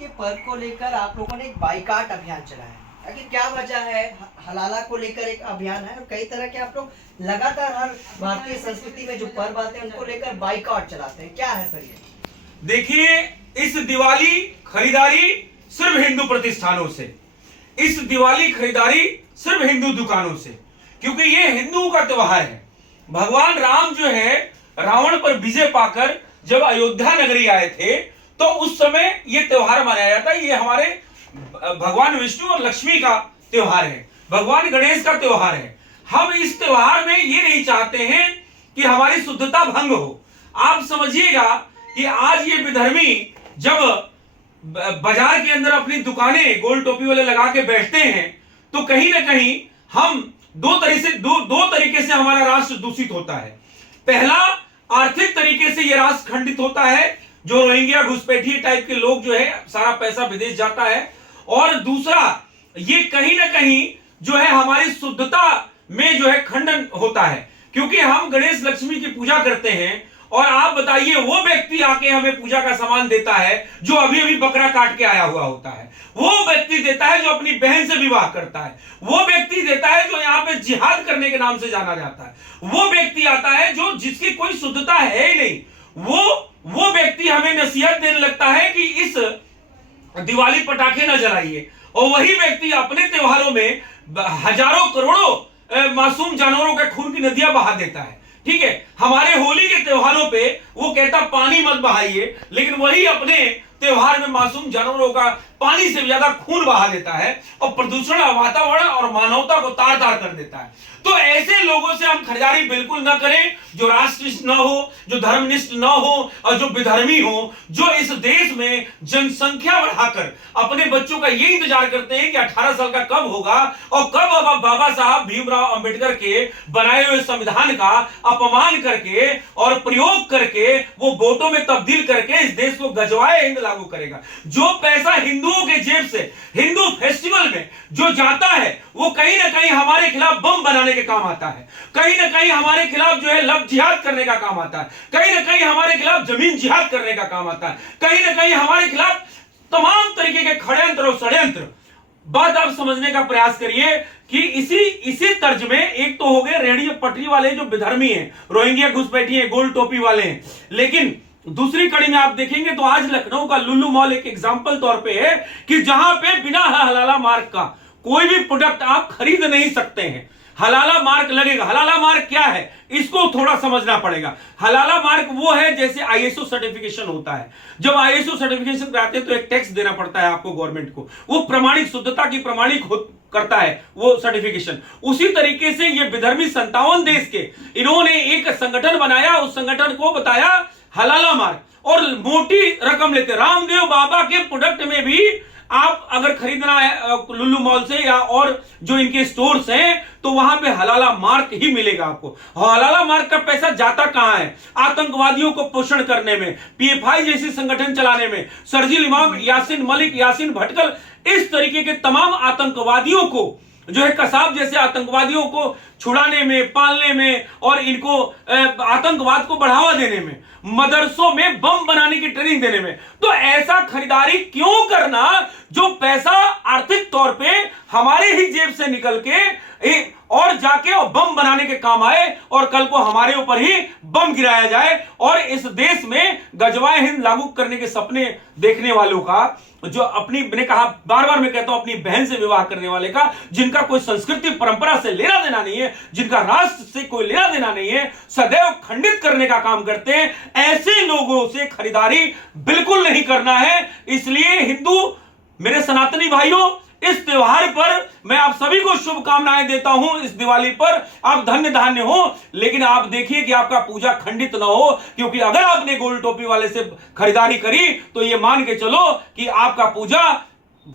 के पर्व को लेकर आप लोगों ने एक बाइकाट अभियान चलाया है। आखिर क्या वजह है? हलाला को लेकर एक अभियान है और कई तरह के आप लोग लगातार हर भारतीय संस्कृति में जो पर्व आते हैं उनको लेकर बाइकाट चलाते हैं, क्या है सर ये? देखिए, इस दिवाली खरीदारी सिर्फ हिंदू प्रतिष्ठानों से, इस दिवाली खरीदारी सिर्फ हिंदू दुकानों से, क्योंकि ये हिंदुओं का त्योहार है। भगवान राम जो है रावण पर विजय पाकर जब अयोध्या नगरी आए थे तो उस समय ये त्योहार मनाया जाता है। ये हमारे भगवान विष्णु और लक्ष्मी का त्योहार है, भगवान गणेश का त्योहार है। हम इस त्योहार में ये नहीं चाहते हैं कि हमारी शुद्धता भंग हो। आप समझिएगा कि आज ये विधर्मी जब बाजार के अंदर अपनी दुकानें गोल टोपी वाले लगा के बैठते हैं तो कहीं ना कहीं हम दो तरीके से हमारा राष्ट्र दूषित होता है। पहला, आर्थिक तरीके से यह राष्ट्र खंडित होता है, जो रोहिंग्या घुसपैठिए टाइप के लोग जो है सारा पैसा विदेश जाता है। और दूसरा, ये कहीं ना कहीं जो है हमारी शुद्धता में जो है खंडन होता है, क्योंकि हम गणेश लक्ष्मी की पूजा करते हैं और आप बताइए वो व्यक्ति आके हमें पूजा का सामान देता है जो अभी अभी बकरा काट के आया हुआ होता है, वो व्यक्ति देता है जो अपनी बहन से विवाह करता है, वो व्यक्ति देता है जो यहाँ पे जिहाद करने के नाम से जाना जाता है, वो व्यक्ति आता है जो जिसकी कोई शुद्धता है ही नहीं, वो व्यक्ति हमें नसीहत देने लगता है कि इस दिवाली पटाखे न जलाइए, और वही व्यक्ति अपने त्योहारों में हजारों करोड़ों मासूम जानवरों के खून की नदियां बहा देता है। ठीक है, हमारे होली के त्योहारों पे वो कहता पानी मत बहाइए, लेकिन वही अपने त्योहार में मासूम जानवरों का पानी से ज्यादा खून बहा देता है और प्रदूषण, वातावरण और मानवता को तार तार कर देता है। तो ऐसे लोगों से हम खरीदारी बिल्कुल ना करें जो राष्ट्रनिष्ठ न हो, जो धर्मनिष्ठ न हो और जो विधर्मी हो, जो इस देश में जनसंख्या बढ़ाकर अपने बच्चों का ये इंतजार करते हैं कि 18 साल का कब होगा और कब अब बाबा साहब भीमराव अंबेडकर के बनाए हुए संविधान का अपमान करके और प्रयोग करके वो वोटों में तब्दील करके इस देश को गजवाए हिंद लागू करेगा। जो पैसा हिंदुओं के जेब से हिंदू फेस्टिवल में जो जाता है वो कहीं ना कहीं हमारे खिलाफ बम बनाने के काम आता है, कहीं ना कहीं हमारे खिलाफ जो है लव जिहाद करने का काम आता है, कहीं ना कहीं हमारे खिलाफ जमीन जिहाद करने का काम आता है, कहीं ना कहीं हमारे खिलाफ तमाम तरीके के षड्यंत्र और षड्यंत्र। बात आप समझने का प्रयास करिए कि इसी तर्ज में एक तो हो गए रेहड़ी पटरी वाले जो विधर्मी हैं, रोहिंग्या घुसपैठिए गोल टोपी वाले हैं, लेकिन दूसरी कड़ी में आप देखेंगे तो आज लखनऊ का लुल्लू मॉल एक एग्जांपल तौर पे है कि जहां पे बिना हलाला मार्क का कोई भी प्रोडक्ट आप खरीद नहीं सकते हैं। हलाला मार्क लगेगा। हलाला मार्क क्या है इसको थोड़ा समझना पड़ेगा। हलाला मार्क वो है जैसे आईएसओ सर्टिफिकेशन होता है, जब आईएसओ सर्टिफिकेशन कराते हैं तो एक टैक्स देना पड़ता है आपको गवर्नमेंट को, वो प्रमाणिक शुद्धता की प्रमाणिक करता है वो सर्टिफिकेशन। उसी तरीके से ये विधर्मी 57 देश के इन्होंने एक संगठन बनाया, उस संगठन को बताया हलाला मार्क और मोटी रकम लेते। रामदेव बाबा के प्रोडक्ट में भी आप अगर खरीदना है लुल्लू मॉल से या और जो इनके स्टोर्स हैं तो वहां पे हलाला मार्क ही मिलेगा आपको। हलाला मार्क का पैसा जाता कहां है? आतंकवादियों को पोषण करने में, पीएफआई जैसे संगठन चलाने में, शर्जील इमाम, यासीन मलिक, यासीन भटकल, इस तरीके के तमाम आतंकवादियों को जो है कसाब जैसे आतंकवादियों को छुड़ाने में, पालने में और इनको आतंकवाद को बढ़ावा देने में, मदरसों में बम बनाने की ट्रेनिंग देने में। तो ऐसा खरीदारी क्यों करना जो पैसा आर्थिक तौर पे हमारे ही जेब से निकल के और जाके और बम बनाने के काम आए और कल को हमारे ऊपर ही बम गिराया जाए और इस देश में गजवाए हिंद लागू करने के सपने देखने वालों का, जो अपनी, मैंने कहा बार बार मैं कहता हूं, अपनी बहन से विवाह करने वाले का, जिनका कोई संस्कृति परंपरा से लेना देना नहीं है, जिनका राष्ट्र से कोई लेना देना नहीं है, सदैव खंडित करने का काम करते हैं, ऐसे लोगों से खरीदारी बिल्कुल नहीं करना है। इसलिए हिंदू मेरे सनातनी भाइयों, इस त्योहार पर मैं आप सभी को शुभकामनाएं देता हूं। इस दिवाली पर आप धन्य धान्य हो, लेकिन आप देखिए कि आपका पूजा खंडित ना हो, क्योंकि अगर आपने गोल टोपी वाले से खरीदारी करी तो ये मान के चलो कि आपका पूजा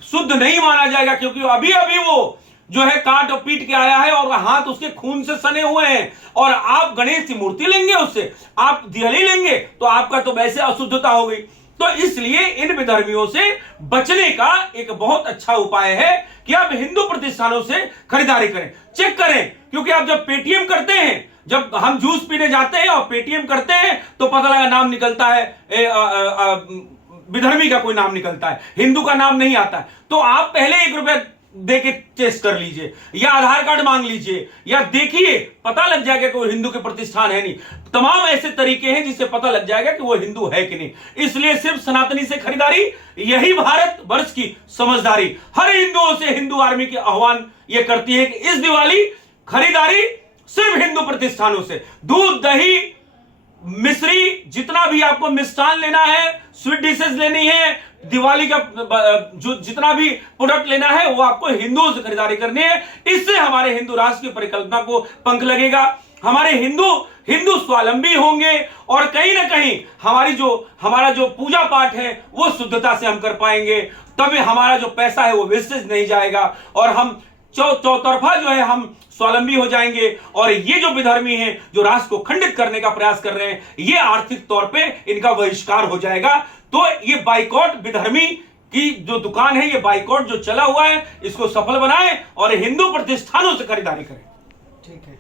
शुद्ध नहीं माना जाएगा, क्योंकि अभी अभी वो जो है काट और पीट के आया है और हाथ उसके खून से सने हुए हैं, और आप गणेश की मूर्ति लेंगे, उससे आप दिवाली लेंगे तो आपका तो वैसे अशुद्धता हो गई। तो इसलिए इन विधर्मियों से बचने का एक बहुत अच्छा उपाय है कि आप हिंदू प्रतिष्ठानों से खरीदारी करें, चेक करें, क्योंकि आप जब पेटीएम करते हैं, जब हम जूस पीने जाते हैं और पेटीएम करते हैं तो पता लगा नाम निकलता है विधर्मी का कोई नाम निकलता है, हिंदू का नाम नहीं आता है, तो आप पहले 1 रुपया दे के टेस्ट कर लीजिए या आधार कार्ड मांग लीजिए या देखिए, पता लग जाएगा कि वो हिंदू के प्रतिष्ठान है नहीं। तमाम ऐसे तरीके हैं जिससे पता लग जाएगा कि वो हिंदू है कि नहीं। इसलिए सिर्फ सनातनी से खरीदारी, यही भारत वर्ष की समझदारी। हर हिंदुओं से हिंदू आर्मी की आह्वान ये करती है कि इस दिवाली खरीदारी सिर्फ हिंदू प्रतिष्ठानों से। दूध, दही, मिश्री, जितना भी आपको मिष्ठान लेना है, स्वीट डिशेस लेनी है, दिवाली का जो जितना भी प्रोडक्ट लेना है, वो आपको हिंदुओं से खरीदारी करनी है। इससे हमारे हिंदू राष्ट्र की परिकल्पना को पंख लगेगा, हमारे हिंदू स्वावलंबी होंगे और कहीं ना कहीं हमारा जो पूजा पाठ है वो शुद्धता से हम कर पाएंगे। तब हमारा जो पैसा है वो वेस्टेज नहीं जाएगा और हम चौतरफा जो है हम स्वावलंबी हो जाएंगे। और ये जो विधर्मी हैं, जो राष्ट्र को खंडित करने का प्रयास कर रहे हैं, ये आर्थिक तौर पे इनका बहिष्कार हो जाएगा। तो ये बाइकॉट, विधर्मी की जो दुकान है, ये बाइकॉट जो चला हुआ है, इसको सफल बनाएं और हिंदू प्रतिष्ठानों से खरीदारी करें। ठीक है।